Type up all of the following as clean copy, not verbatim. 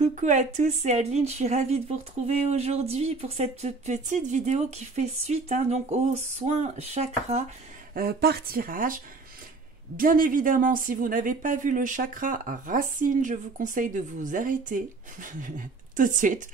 Coucou à tous, c'est Adeline, je suis ravie de vous retrouver aujourd'hui pour cette petite vidéo qui fait suite donc aux soins chakra par tirage. Bien évidemment, si vous n'avez pas vu le chakra racine, je vous conseille de vous arrêter tout de suite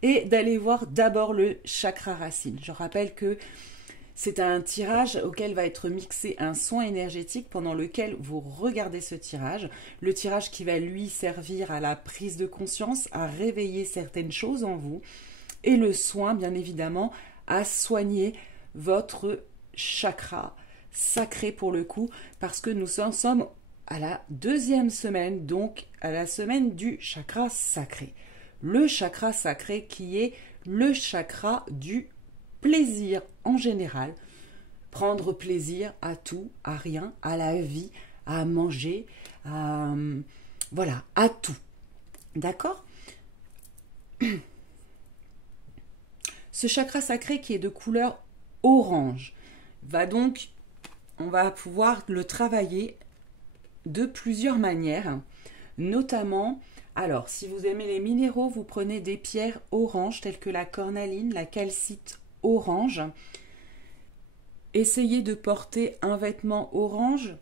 et d'aller voir d'abord le chakra racine. Je rappelle que c'est un tirage auquel va être mixé un soin énergétique pendant lequel vous regardez ce tirage. Le tirage qui va lui servir à la prise de conscience, à réveiller certaines choses en vous. Et le soin, bien évidemment, à soigner votre chakra sacré pour le coup, parce que nous en sommes à la deuxième semaine, donc à la semaine du chakra sacré. Le chakra sacré qui est le chakra du plaisir en général, prendre plaisir à tout, à rien, à la vie, à manger, voilà, à tout. D'accord? Ce chakra sacré qui est de couleur orange on va pouvoir le travailler de plusieurs manières, notamment, alors si vous aimez les minéraux, vous prenez des pierres oranges telles que la cornaline, la calcite orange. Essayez de porter un vêtement orange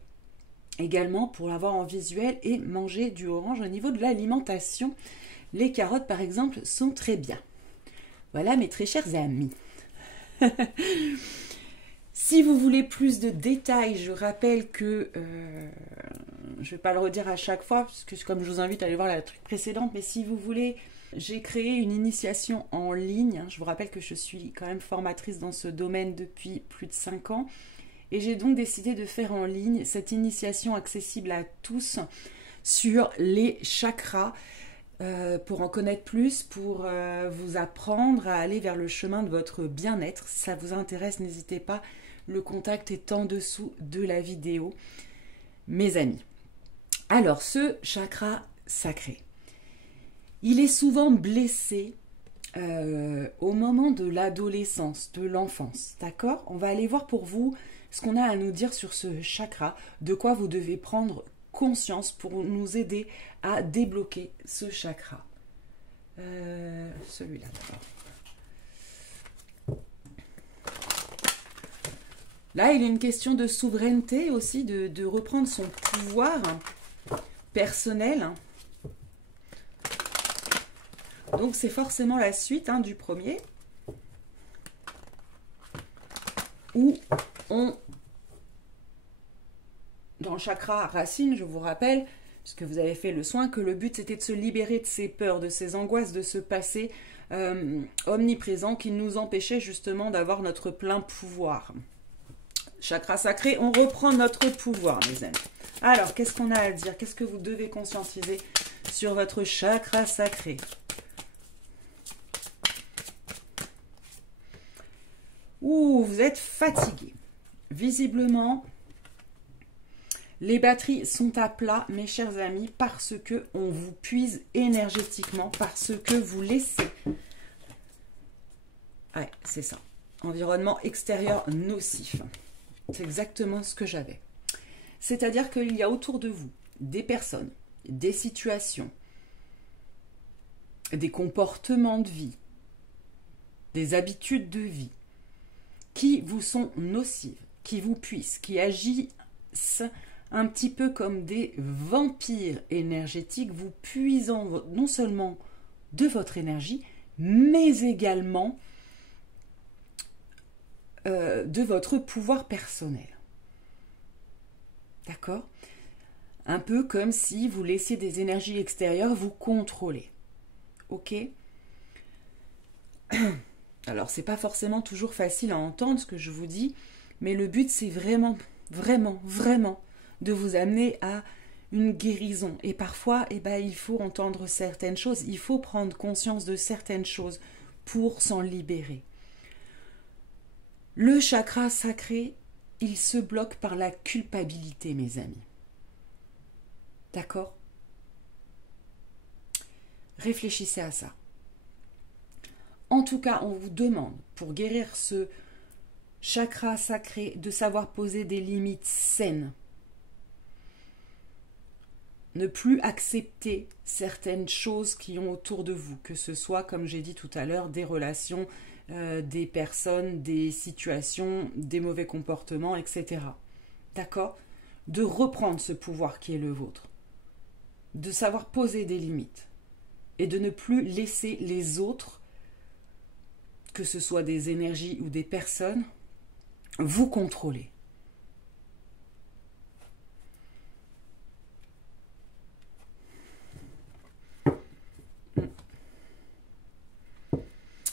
également pour l'avoir en visuel et manger du orange au niveau de l'alimentation. Les carottes par exemple sont très bien. Voilà mes très chers amis. Si vous voulez plus de détails, je rappelle que je ne vais pas le redire à chaque fois, parce que comme je vous invite à aller voir la truc précédente, mais si vous voulez, j'ai créé une initiation en ligne. Je vous rappelle que je suis quand même formatrice dans ce domaine depuis plus de 5 ans. Et j'ai donc décidé de faire en ligne cette initiation accessible à tous sur les chakras, pour en connaître plus, pour vous apprendre à aller vers le chemin de votre bien-être. Si ça vous intéresse, n'hésitez pas. Le contact est en dessous de la vidéo, mes amis. Alors, ce chakra sacré, il est souvent blessé au moment de l'adolescence, de l'enfance, d'accord? On va aller voir pour vous ce qu'on a à nous dire sur ce chakra, de quoi vous devez prendre conscience pour nous aider à débloquer ce chakra. Celui-là d'abord. Là, il est une question de souveraineté aussi, de reprendre son pouvoir personnel. Donc, c'est forcément la suite du premier, où dans le chakra racine, je vous rappelle, puisque vous avez fait le soin, que le but c'était de se libérer de ses peurs, de ses angoisses, de ce passé omniprésent qui nous empêchait justement d'avoir notre plein pouvoir. Chakra sacré, on reprend notre pouvoir, mes amis. Alors, qu'est-ce qu'on a à dire? Qu'est-ce que vous devez conscientiser sur votre chakra sacré? Ouh, vous êtes fatigué. Visiblement, les batteries sont à plat, mes chers amis, parce que on vous puise énergétiquement, parce que vous laissez. Ouais, c'est ça. Environnement extérieur nocif. C'est exactement ce que j'avais. C'est-à-dire qu'il y a autour de vous des personnes, des situations, des comportements de vie, des habitudes de vie qui vous sont nocives, qui vous puissent, qui agissent un petit peu comme des vampires énergétiques, vous puisant non seulement de votre énergie, mais également de votre pouvoir personnel. D'accord? Un peu comme si vous laissiez des énergies extérieures vous contrôler. Ok? Alors, c'est pas forcément toujours facile à entendre ce que je vous dis, mais le but, c'est vraiment, vraiment, vraiment de vous amener à une guérison. Et parfois, il faut entendre certaines choses, il faut prendre conscience de certaines choses pour s'en libérer. Le chakra sacré, il se bloque par la culpabilité, mes amis. D'accord? Réfléchissez à ça. En tout cas, on vous demande, pour guérir ce chakra sacré, de savoir poser des limites saines. ne plus accepter certaines choses qui ont autour de vous, que ce soit, comme j'ai dit tout à l'heure, des relations, des personnes, des situations, des mauvais comportements, etc. D'accord? De reprendre ce pouvoir qui est le vôtre, de savoir poser des limites et de ne plus laisser les autres, que ce soit des énergies ou des personnes, vous contrôler.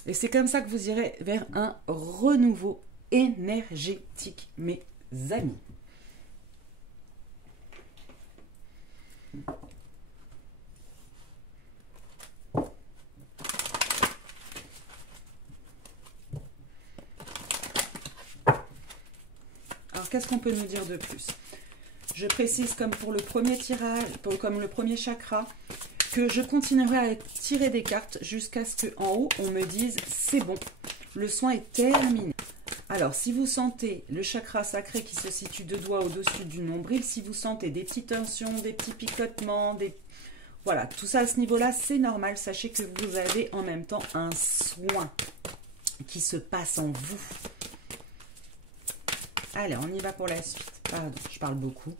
Et c'est comme ça que vous irez vers un renouveau énergétique, mes amis. Alors, qu'est-ce qu'on peut nous dire de plus? Je précise, comme pour le premier tirage, comme le premier chakra, que je continuerai à tirer des cartes jusqu'à ce qu'en haut, on me dise « c'est bon, le soin est terminé ». Alors, si vous sentez le chakra sacré qui se situe 2 doigts au-dessus du nombril, si vous sentez des petites tensions, des petits picotements, voilà, tout ça à ce niveau-là, c'est normal. Sachez que vous avez en même temps un soin qui se passe en vous. Allez, on y va pour la suite. Pardon, je parle beaucoup.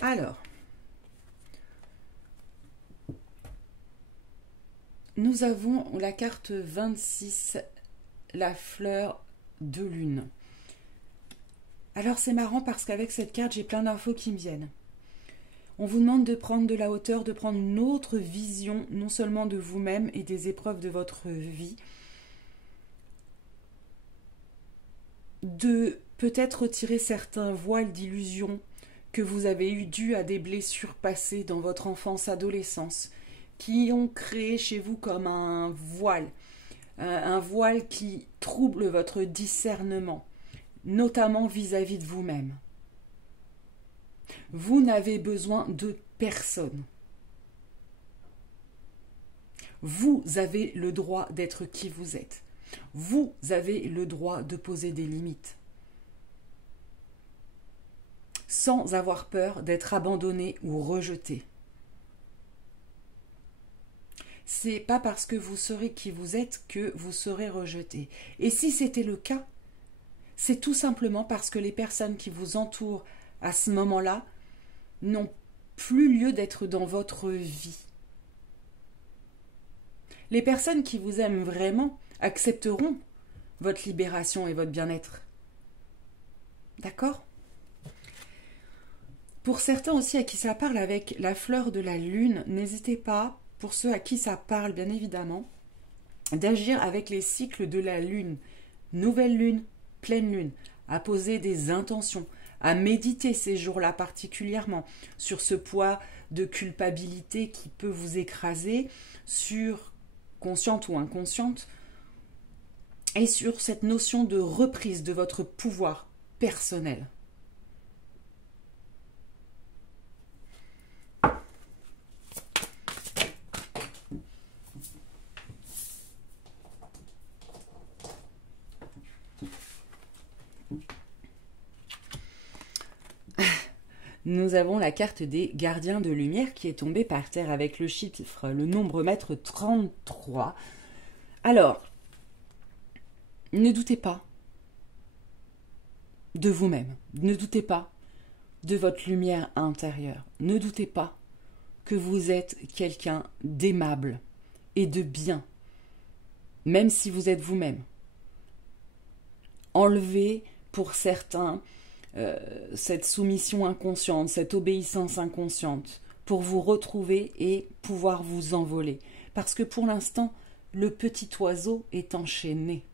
Alors, nous avons la carte 26, la fleur de lune. Alors c'est marrant parce qu'avec cette carte, j'ai plein d'infos qui me viennent. On vous demande de prendre de la hauteur, de prendre une autre vision, non seulement de vous-même et des épreuves de votre vie, de peut-être retirer certains voiles d'illusion que vous avez eu dû à des blessures passées dans votre enfance, adolescence, qui ont créé chez vous comme un voile qui trouble votre discernement, notamment vis-à-vis de vous-même. Vous n'avez besoin de personne. Vous avez le droit d'être qui vous êtes. Vous avez le droit de poser des limites. Sans avoir peur d'être abandonné ou rejeté. C'est pas parce que vous serez qui vous êtes que vous serez rejeté. Et si c'était le cas, c'est tout simplement parce que les personnes qui vous entourent à ce moment-là n'ont plus lieu d'être dans votre vie. Les personnes qui vous aiment vraiment accepteront votre libération et votre bien-être. D'accord ? Pour certains aussi à qui ça parle avec la fleur de la lune, n'hésitez pas, pour ceux à qui ça parle bien évidemment, d'agir avec les cycles de la lune, nouvelle lune, pleine lune, à poser des intentions, à méditer ces jours-là particulièrement sur ce poids de culpabilité qui peut vous écraser, sur consciente ou inconsciente, et sur cette notion de reprise de votre pouvoir personnel. Nous avons la carte des gardiens de lumière qui est tombée par terre avec le chiffre, le nombre maître 33. Alors, ne doutez pas de vous-même, ne doutez pas de votre lumière intérieure, ne doutez pas que vous êtes quelqu'un d'aimable et de bien, même si vous êtes vous-même. Enlevez pour certains cette soumission inconsciente, cette obéissance inconsciente, pour vous retrouver et pouvoir vous envoler. Parce que pour l'instant, le petit oiseau est enchaîné.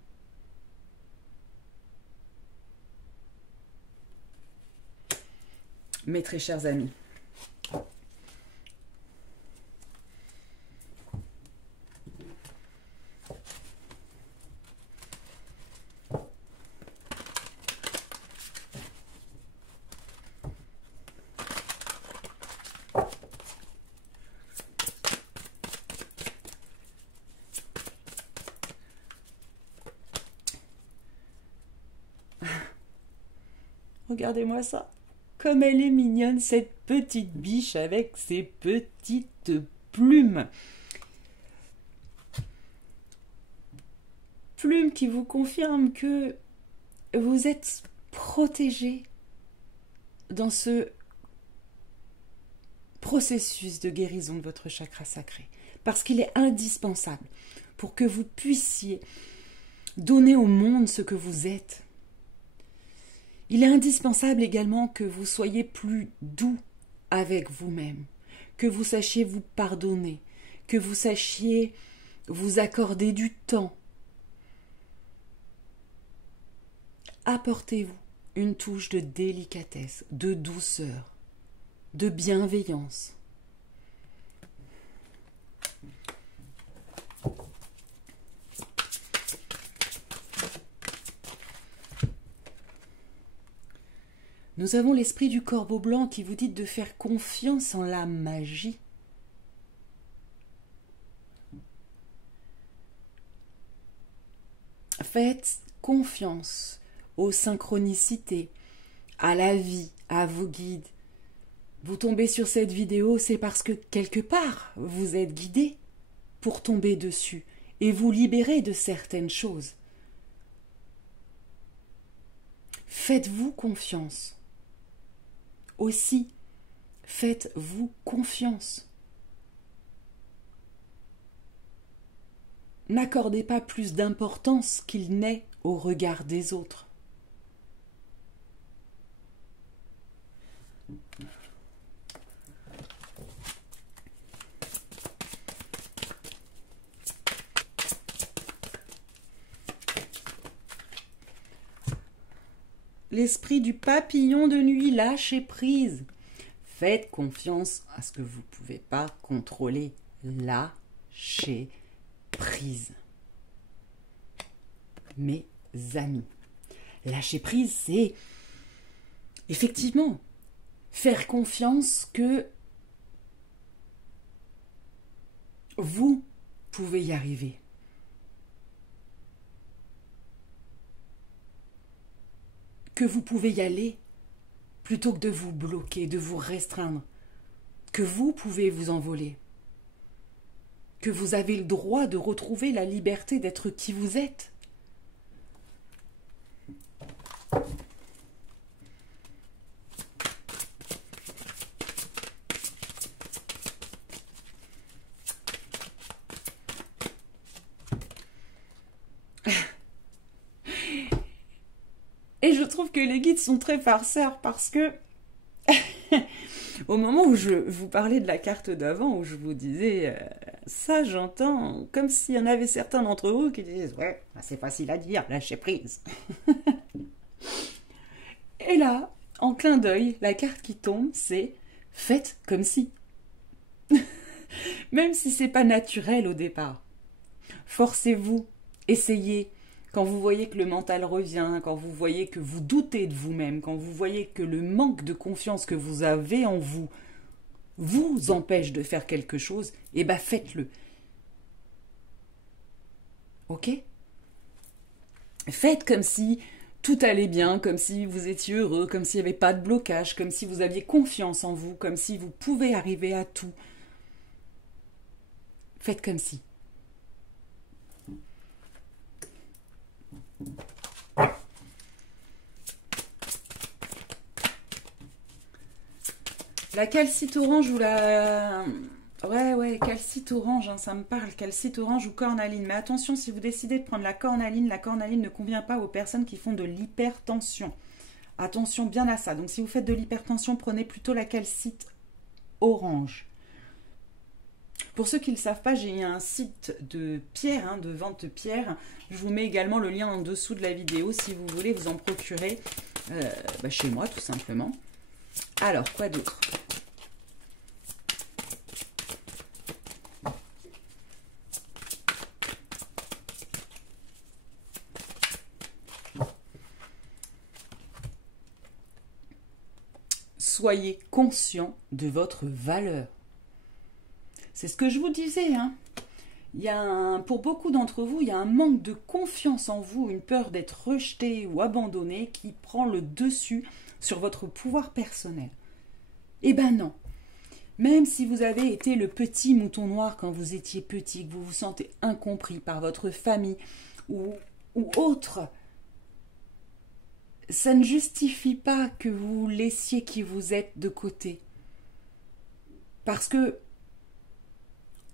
Mes très chers amis, Regardez-moi ça. Comme elle est mignonne, cette petite biche avec ses petites plumes. Plumes qui vous confirment que vous êtes protégé dans ce processus de guérison de votre chakra sacré. Parce qu'il est indispensable pour que vous puissiez donner au monde ce que vous êtes. Il est indispensable également que vous soyez plus doux avec vous-même, que vous sachiez vous pardonner, que vous sachiez vous accorder du temps. Apportez-vous une touche de délicatesse, de douceur, de bienveillance. Nous avons l'esprit du corbeau blanc qui vous dit de faire confiance en la magie. Faites confiance aux synchronicités, à la vie, à vos guides. Vous tombez sur cette vidéo, c'est parce que quelque part, vous êtes guidé pour tomber dessus et vous libérer de certaines choses. Faites-vous confiance. Aussi, faites-vous confiance. N'accordez pas plus d'importance qu'il n'est au regard des autres. L'esprit du papillon de nuit, lâchez prise. Faites confiance à ce que vous ne pouvez pas contrôler. Lâchez prise. Mes amis, lâcher prise, c'est effectivement faire confiance que vous pouvez y arriver. Que vous pouvez y aller plutôt que de vous bloquer, de vous restreindre, que vous pouvez vous envoler, que vous avez le droit de retrouver la liberté d'être qui vous êtes. Et je trouve que les guides sont très farceurs parce que au moment où je vous parlais de la carte d'avant, où je vous disais ça, j'entends comme s'il y en avait certains d'entre vous qui disent ouais, c'est facile à dire, lâcher prise. Et là, en clin d'œil, la carte qui tombe, c'est faites comme si. Même si c'est pas naturel au départ. Forcez-vous, essayez. Quand vous voyez que le mental revient, quand vous voyez que vous doutez de vous-même, quand vous voyez que le manque de confiance que vous avez en vous vous empêche de faire quelque chose, eh bien faites-le. Ok ? Faites comme si tout allait bien, comme si vous étiez heureux, comme s'il n'y avait pas de blocage, comme si vous aviez confiance en vous, comme si vous pouvez arriver à tout. Faites comme si. La calcite orange ou la... Ouais, calcite orange, hein, ça me parle, calcite orange ou cornaline. Mais attention, si vous décidez de prendre la cornaline ne convient pas aux personnes qui font de l'hypertension. Attention bien à ça. Donc si vous faites de l'hypertension, prenez plutôt la calcite orange. Pour ceux qui ne le savent pas, j'ai un site de pierre, de vente de pierre. Je vous mets également le lien en dessous de la vidéo si vous voulez vous en procurer chez moi tout simplement. Alors, quoi d'autre ? Soyez conscient de votre valeur. C'est ce que je vous disais, hein. pour beaucoup d'entre vous, il y a un manque de confiance en vous, une peur d'être rejeté ou abandonné qui prend le dessus sur votre pouvoir personnel. Eh ben non. Même si vous avez été le petit mouton noir quand vous étiez petit, que vous vous sentez incompris par votre famille ou autre, ça ne justifie pas que vous laissiez qui vous êtes de côté. Parce que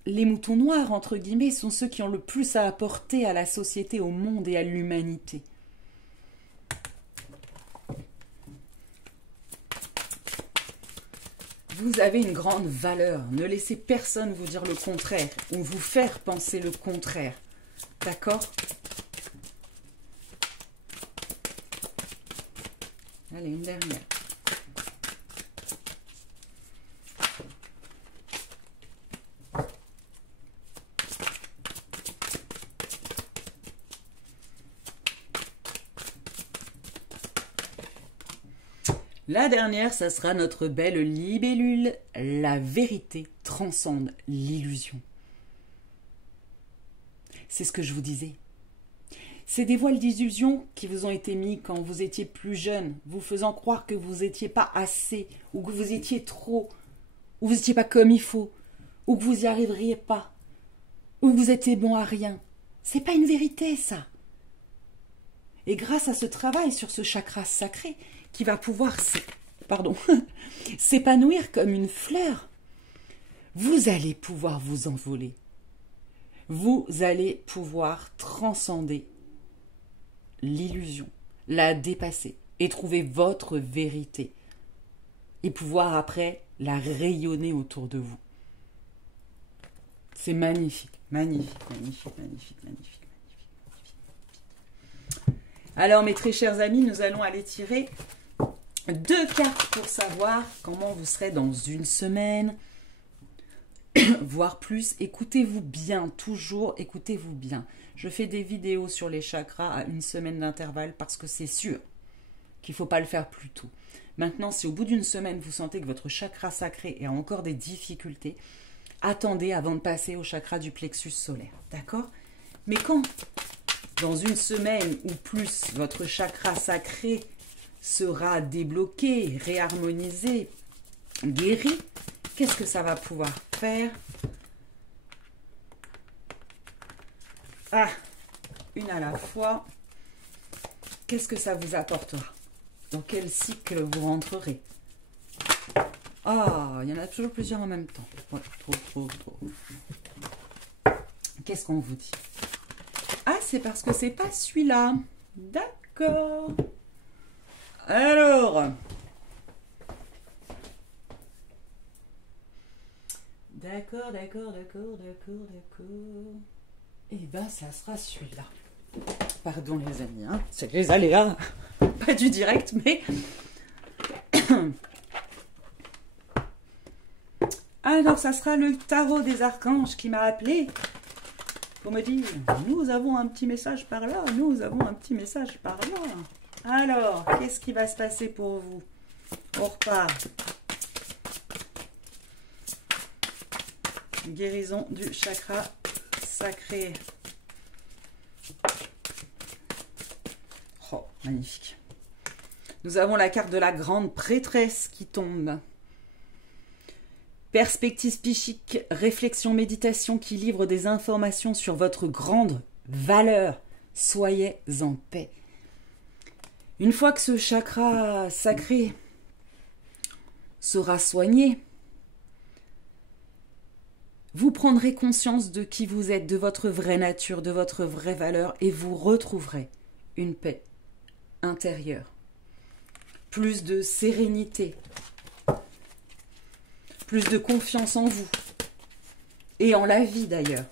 les moutons noirs, entre guillemets, sont ceux qui ont le plus à apporter à la société, au monde et à l'humanité. Vous avez une grande valeur. Ne laissez personne vous dire le contraire ou vous faire penser le contraire. D'accord? Allez, une dernière. La dernière, ça sera notre belle libellule. La vérité transcende l'illusion. C'est ce que je vous disais. C'est des voiles d'illusion qui vous ont été mis quand vous étiez plus jeune, vous faisant croire que vous n'étiez pas assez, ou que vous étiez trop, ou vous n'étiez pas comme il faut, ou que vous n'y arriveriez pas, ou que vous étiez bon à rien. C'est pas une vérité, ça. Et grâce à ce travail sur ce chakra sacré, qui va pouvoir s'épanouir comme une fleur, vous allez pouvoir vous envoler. Vous allez pouvoir transcender l'illusion, la dépasser et trouver votre vérité. Et pouvoir après la rayonner autour de vous. C'est magnifique, magnifique, magnifique, magnifique, magnifique, magnifique. Alors mes très chers amis, nous allons aller tirer 2 cartes pour savoir comment vous serez dans une semaine, voire plus. Écoutez-vous bien, toujours écoutez-vous bien. Je fais des vidéos sur les chakras à 1 semaine d'intervalle parce que c'est sûr qu'il ne faut pas le faire plus tôt. Maintenant, si au bout d'une semaine, vous sentez que votre chakra sacré a encore des difficultés, attendez avant de passer au chakra du plexus solaire. D'accord? Mais quand, dans 1 semaine ou plus, votre chakra sacré sera débloqué, réharmonisé, guéri, qu'est-ce que ça va pouvoir faire? Ah, une à la fois. Qu'est-ce que ça vous apportera? Dans quel cycle vous rentrerez? Ah, il y en a toujours plusieurs en même temps. Ouais, trop. Qu'est-ce qu'on vous dit? Ah, c'est parce que c'est pas celui-là. D'accord. Alors, d'accord. Eh ben, ça sera celui-là. Pardon les amis, hein, c'est les aléas. Pas du direct, mais... Alors, ça sera le tarot des archanges qui m'a appelé pour me dire, nous avons un petit message par là, nous avons un petit message par là. Alors, qu'est-ce qui va se passer pour vous? On repart. Guérison du chakra sacré. Oh, magnifique. Nous avons la carte de la grande prêtresse qui tombe. Perspective psychique, réflexion, méditation qui livre des informations sur votre grande valeur. Soyez en paix. Une fois que ce chakra sacré sera soigné, vous prendrez conscience de qui vous êtes, de votre vraie nature, de votre vraie valeur et vous retrouverez une paix intérieure, plus de sérénité, plus de confiance en vous et en la vie d'ailleurs.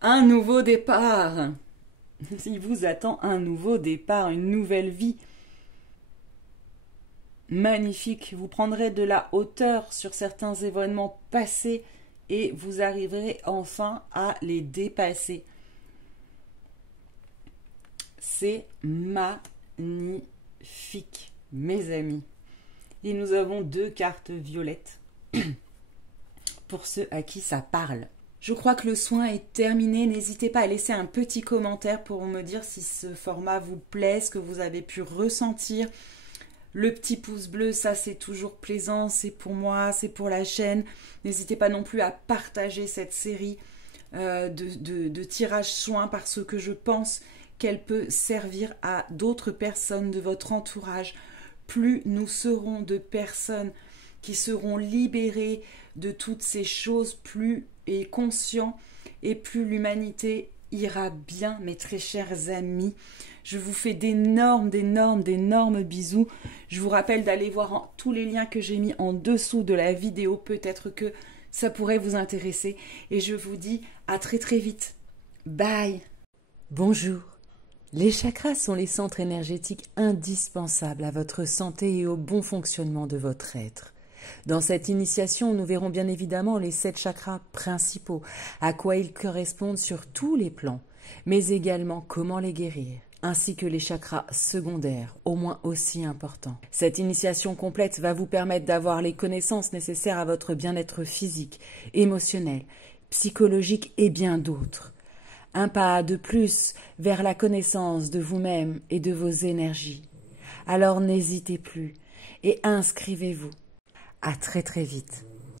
Un nouveau départ. Il vous attend un nouveau départ, une nouvelle vie. Magnifique. Vous prendrez de la hauteur sur certains événements passés et vous arriverez enfin à les dépasser. C'est magnifique, mes amis. Et nous avons 2 cartes violettes pour ceux à qui ça parle. Je crois que le soin est terminé. N'hésitez pas à laisser un petit commentaire pour me dire si ce format vous plaît, ce que vous avez pu ressentir. Le petit pouce bleu, ça c'est toujours plaisant, c'est pour moi, c'est pour la chaîne. N'hésitez pas non plus à partager cette série de tirages soins parce que je pense qu'elle peut servir à d'autres personnes de votre entourage. Plus nous serons de personnes qui seront libérées de toutes ces choses, plus et conscients, et plus l'humanité ira bien, mes très chers amis. Je vous fais d'énormes bisous. Je vous rappelle d'aller voir tous les liens que j'ai mis en dessous de la vidéo. Peut-être que ça pourrait vous intéresser. Et je vous dis à très vite. Bye. Bonjour. Les chakras sont les centres énergétiques indispensables à votre santé et au bon fonctionnement de votre être. Dans cette initiation, nous verrons bien évidemment les 7 chakras principaux, à quoi ils correspondent sur tous les plans, mais également comment les guérir, ainsi que les chakras secondaires, au moins aussi importants. Cette initiation complète va vous permettre d'avoir les connaissances nécessaires à votre bien-être physique, émotionnel, psychologique et bien d'autres. Un pas de plus vers la connaissance de vous-même et de vos énergies. Alors n'hésitez plus et inscrivez-vous. À très vite.